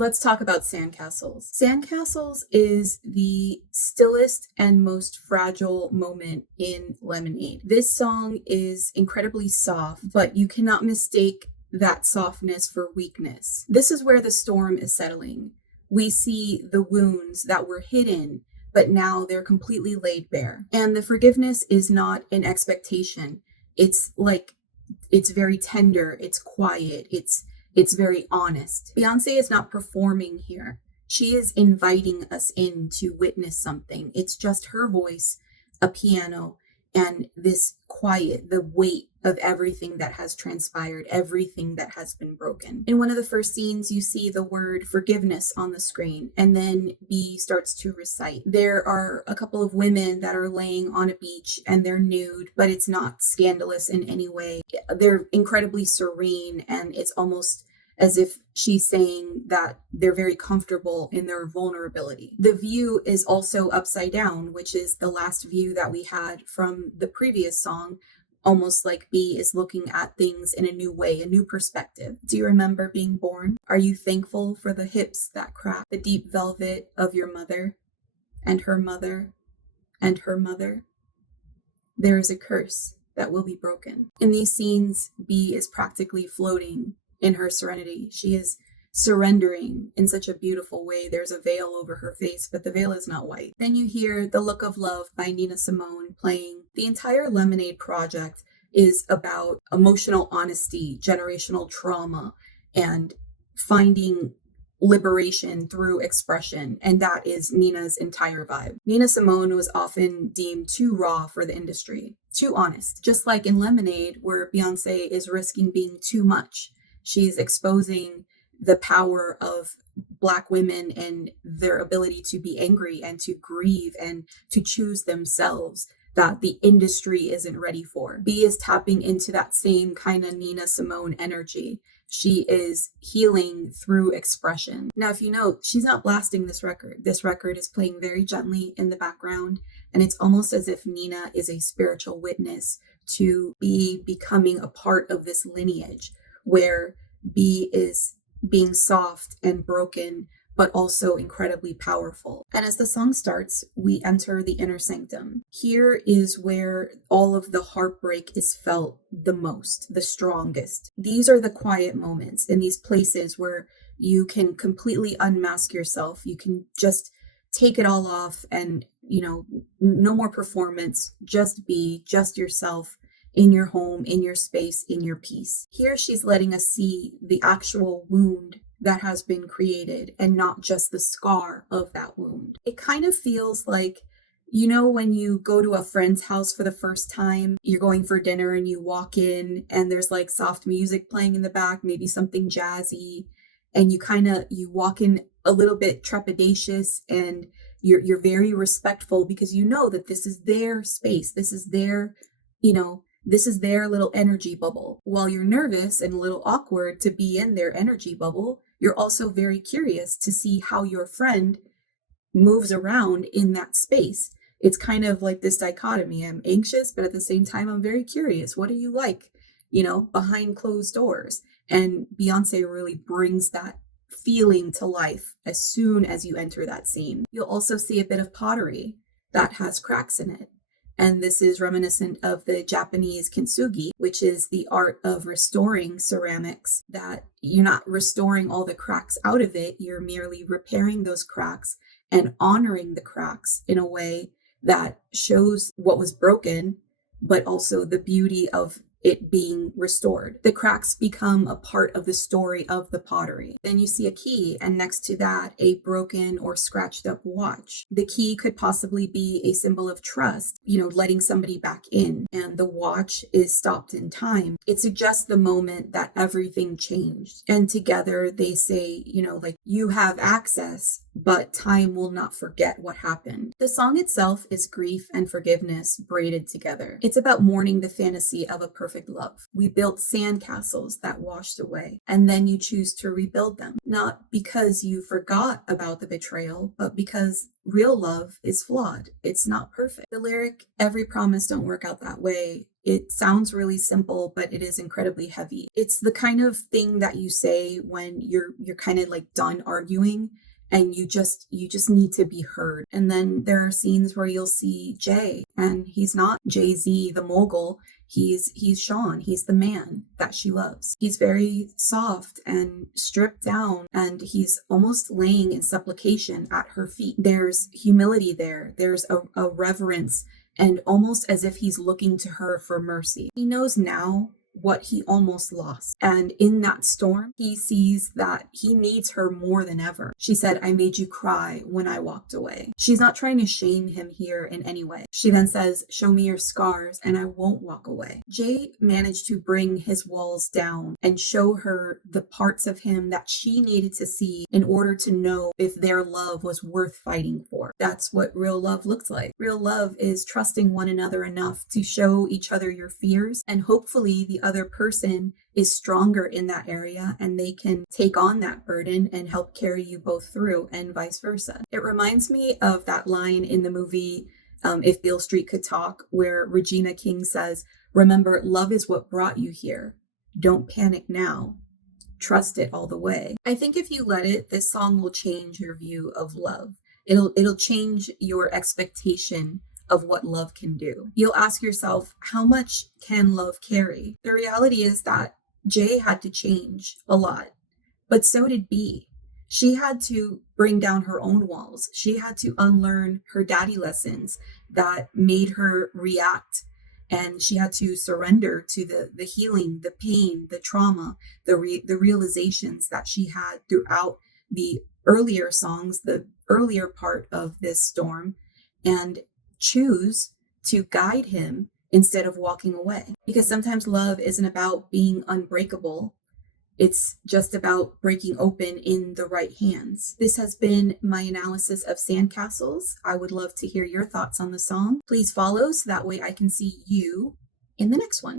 Let's talk about Sandcastles. Sandcastles is the stillest and most fragile moment in Lemonade. This song is incredibly soft, but you cannot mistake that softness for weakness. This is where the storm is settling. We see the wounds that were hidden, but now they're completely laid bare. And the forgiveness is not an expectation. It's very tender, it's quiet, it's very honest. Beyonce is not performing here. She is inviting us in to witness something. It's just her voice, a piano, and this quiet, the weight of everything that has transpired, everything that has been broken. In one of the first scenes, you see the word forgiveness on the screen, and then B starts to recite. There are a couple of women that are laying on a beach and they're nude, but it's not scandalous in any way. They're incredibly serene, and it's almost as if she's saying that they're very comfortable in their vulnerability. The view is also upside down, which is the last view that we had from the previous song, almost like B is looking at things in a new way, a new perspective. Do you remember being born? Are you thankful for the hips that crack, the deep velvet of your mother, and her mother, and her mother? There is a curse that will be broken. In these scenes, B is practically floating in her serenity. She is surrendering in such a beautiful way. There's a veil over her face, but the veil is not white. Then you hear The Look of Love by Nina Simone playing. The entire Lemonade project is about emotional honesty, generational trauma, and finding liberation through expression. And that is Nina's entire vibe. Nina Simone was often deemed too raw for the industry, too honest, just like in Lemonade, where Beyonce is risking being too much. She's exposing the power of Black women and their ability to be angry and to grieve and to choose themselves that the industry isn't ready for. B is tapping into that same kind of Nina Simone energy. She is healing through expression. Now, if you note, she's not blasting this record. This record is playing very gently in the background, and it's almost as if Nina is a spiritual witness to B becoming a part of this lineage where B is being soft and broken, but also incredibly powerful. And as the song starts, we enter the inner sanctum. Here is where all of the heartbreak is felt the most, the strongest. These are the quiet moments in these places where you can completely unmask yourself. You can just take it all off and, no more performance, just be just yourself, in your home, in your space, in your peace. Here she's letting us see the actual wound that has been created and not just the scar of that wound. It kind of feels like, when you go to a friend's house for the first time, you're going for dinner and you walk in and there's like soft music playing in the back, maybe something jazzy, and you walk in a little bit trepidatious and you're very respectful because you know that this is their space. This is their, this is their little energy bubble. While you're nervous and a little awkward to be in their energy bubble, you're also very curious to see how your friend moves around in that space. It's kind of like this dichotomy. I'm anxious, but at the same time, I'm very curious. What do you like, behind closed doors? And Beyonce really brings that feeling to life as soon as you enter that scene. You'll also see a bit of pottery that has cracks in it. And this is reminiscent of the Japanese kintsugi, which is the art of restoring ceramics, that you're not restoring all the cracks out of it. You're merely repairing those cracks and honoring the cracks in a way that shows what was broken, but also the beauty of it being restored. The cracks become a part of the story of the pottery. Then you see a key, and next to that, a broken or scratched up watch. The key could possibly be a symbol of trust, letting somebody back in, and the watch is stopped in time. It suggests the moment that everything changed. And together they say, you have access, but time will not forget what happened. The song itself is grief and forgiveness braided together. It's about mourning the fantasy of a perfect love. We built sandcastles that washed away, and then you choose to rebuild them, not because you forgot about the betrayal, but because real love is flawed. It's not perfect. The lyric, every promise don't work out that way, it sounds really simple, but it is incredibly heavy. It's the kind of thing that you say when you're kind of like done arguing and you just need to be heard. And then there are scenes where you'll see Jay, and he's not Jay-Z the mogul. He's Sean. He's the man that she loves. He's very soft and stripped down, and he's almost laying in supplication at her feet. There's humility there. There's a reverence, and almost as if he's looking to her for mercy. He knows now what he almost lost. And in that storm, he sees that he needs her more than ever. She said, I made you cry when I walked away. She's not trying to shame him here in any way. She then says, show me your scars and I won't walk away. Jay managed to bring his walls down and show her the parts of him that she needed to see in order to know if their love was worth fighting for. That's what real love looks like. Real love is trusting one another enough to show each other your fears, and hopefully the other person is stronger in that area and they can take on that burden and help carry you both through, and vice versa. It reminds me of that line in the movie If Beale Street Could Talk, where Regina King says, remember, love is what brought you here. Don't panic now. Trust it all the way. I think if you let it, this song will change your view of love. It'll change your expectation of what love can do. You'll ask yourself, how much can love carry? The reality is that Jay had to change a lot, but so did B. She had to bring down her own walls. She had to unlearn her daddy lessons that made her react, and she had to surrender to the healing, the pain, the trauma, the realizations that she had throughout the earlier songs, the earlier part of this storm, and choose to guide him instead of walking away. Because sometimes love isn't about being unbreakable. It's just about breaking open in the right hands. This has been my analysis of Sandcastles. I would love to hear your thoughts on the song. Please follow so that way I can see you in the next one.